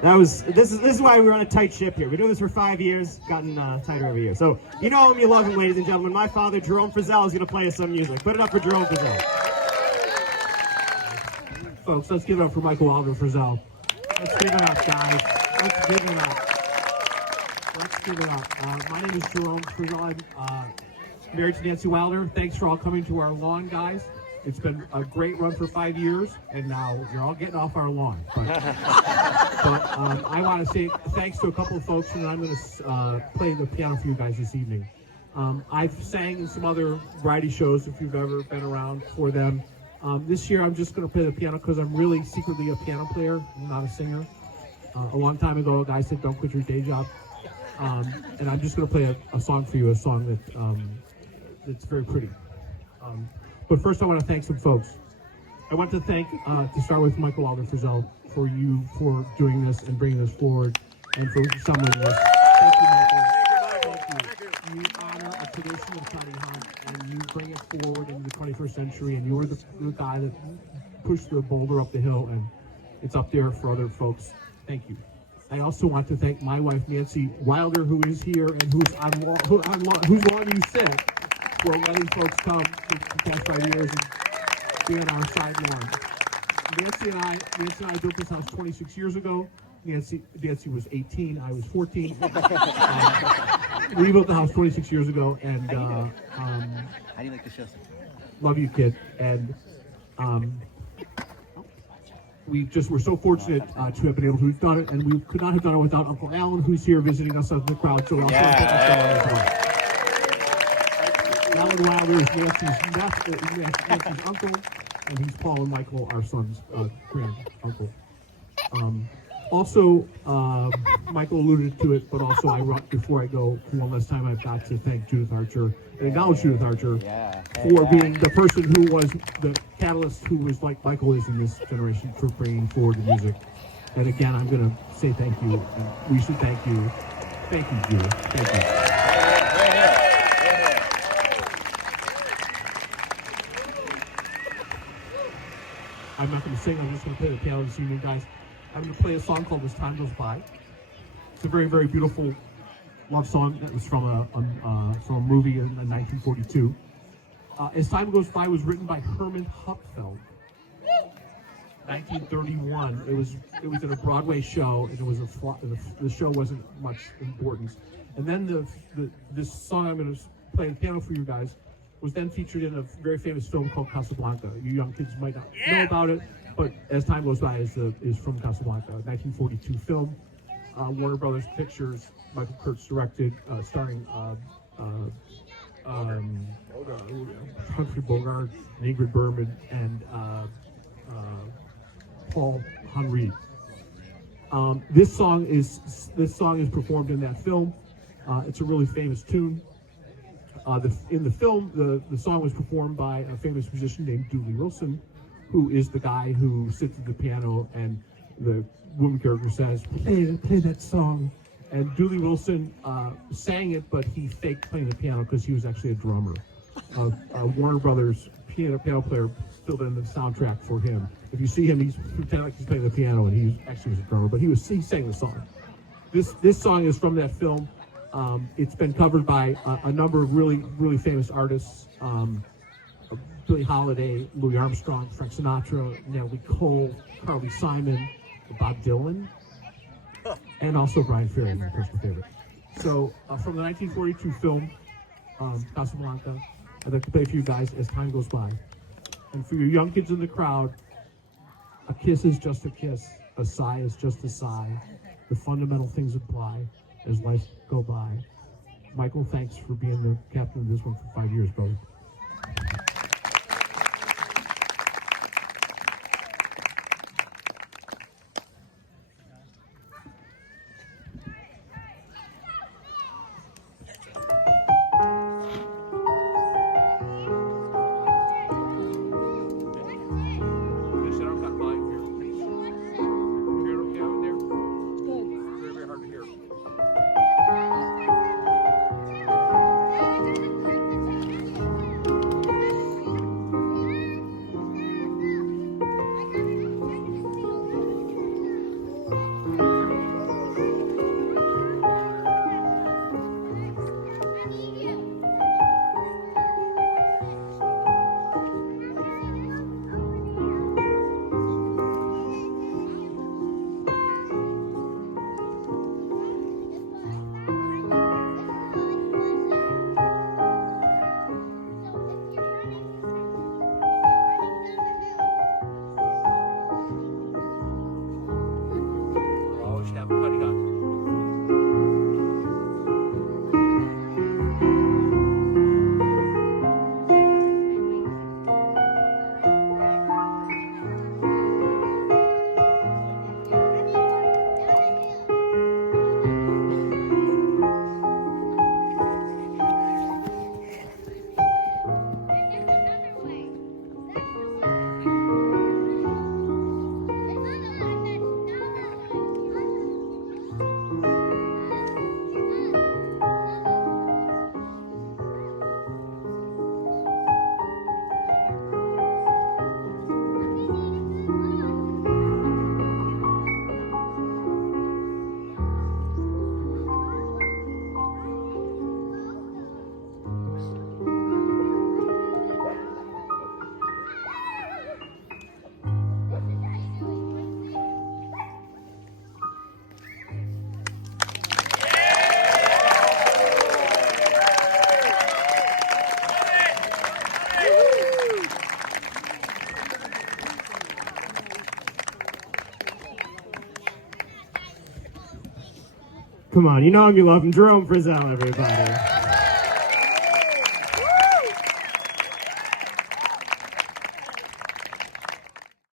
This is why we run a tight ship here. We're doing this for 5 years, gotten tighter every year. So you know him, you love him, ladies and gentlemen. My father, Jerome Frazel, is going to play us some music. Put it up for Jerome Frazel. Folks, let's give it up for Michael Wilder Frazel. Let's give it up, guys. Let's give it up. Let's give it up. My name is Jerome Frazel. I'm married to Nancy Wilder. Thanks for all coming to our lawn, guys. It's been a great run for 5 years, and now you're all getting off our lawn. But I want to say thanks to a couple of folks, and I'm going to play the piano for you guys this evening. I've sang in some other variety shows, if you've ever been around for them. This year, I'm just going to play the piano because I'm really secretly a piano player, I'm not a singer. A long time ago, a guy said, "Don't quit your day job." And I'm just going to play a song for you, a song that that's very pretty. But first, I want to thank some folks. I want to thank, to start with, Michael Wilder Frazel for doing this and bringing this forward, and for summoning this. Thank you, Michael. Thank you. You honor a tradition of Cuttyhunk, and you bring it forward into the 21st century, and you're the guy that pushed the boulder up the hill, and it's up there for other folks. Thank you. I also want to thank my wife, Nancy Wilder, who is here and whose lawn you sit, for letting folks come for the past 5 years and be on our side lawn. Nancy and I built this house 26 years ago. Nancy was 18, I was 14. We built the house 26 years ago, and how do you like the show? Love you, kid. And we're so fortunate to have been able to have done it, and we could not have done it without Uncle Alan, who's here visiting us out in the crowd. So Alan Wilder is Nancy's uncle, and he's Paul and Michael, our son's grand uncle. Also, Michael alluded to it, but also before I go one last time, I've got to thank Judith Archer and acknowledge Judith Archer for being the person who was the catalyst, who was like Michael is in this generation, for bringing forward the music. And again, I'm going to say thank you, and we should thank you. Thank you, Judith. Thank you. I'm not going to sing, I'm just going to play the piano this evening, guys. I'm going to play a song called As Time Goes By. It's a very, very beautiful love song that was from a movie in 1942. As Time Goes By was written by Herman Hupfeld. 1931. It was in a Broadway show, and the show wasn't much importance. And then this song I'm going to play the piano for you guys was then featured in a very famous film called Casablanca. You young kids might not know about it, but As Time Goes By is from Casablanca, a 1942 film. Warner Brothers Pictures, Michael Kurtz directed, starring Humphrey Bogart, Ingrid Bergman, and Paul Henry. This song is performed in that film. It's a really famous tune. In the film, the song was performed by a famous musician named Dooley Wilson, who is the guy who sits at the piano and the woman character says, play that song. And Dooley Wilson sang it, but he faked playing the piano because he was actually a drummer. Warner Brothers piano player filled in the soundtrack for him. If you see him, he's pretending like he's playing the piano, and he actually was a drummer, but he sang the song. This song is from that film. It's been covered by a number of really, really famous artists. Billie Holiday, Louis Armstrong, Frank Sinatra, Natalie Cole, Carly Simon, Bob Dylan, and also Brian Ferry, my personal favorite. So from the 1942 film, Casablanca, I'd like to play for you guys As Time Goes By. And for your young kids in the crowd, a kiss is just a kiss, a sigh is just a sigh. The fundamental things apply as life go by. Michael, thanks for being the captain of this one for 5 years, brother. Come on, you know him, you love him. Jerome Frazel, everybody.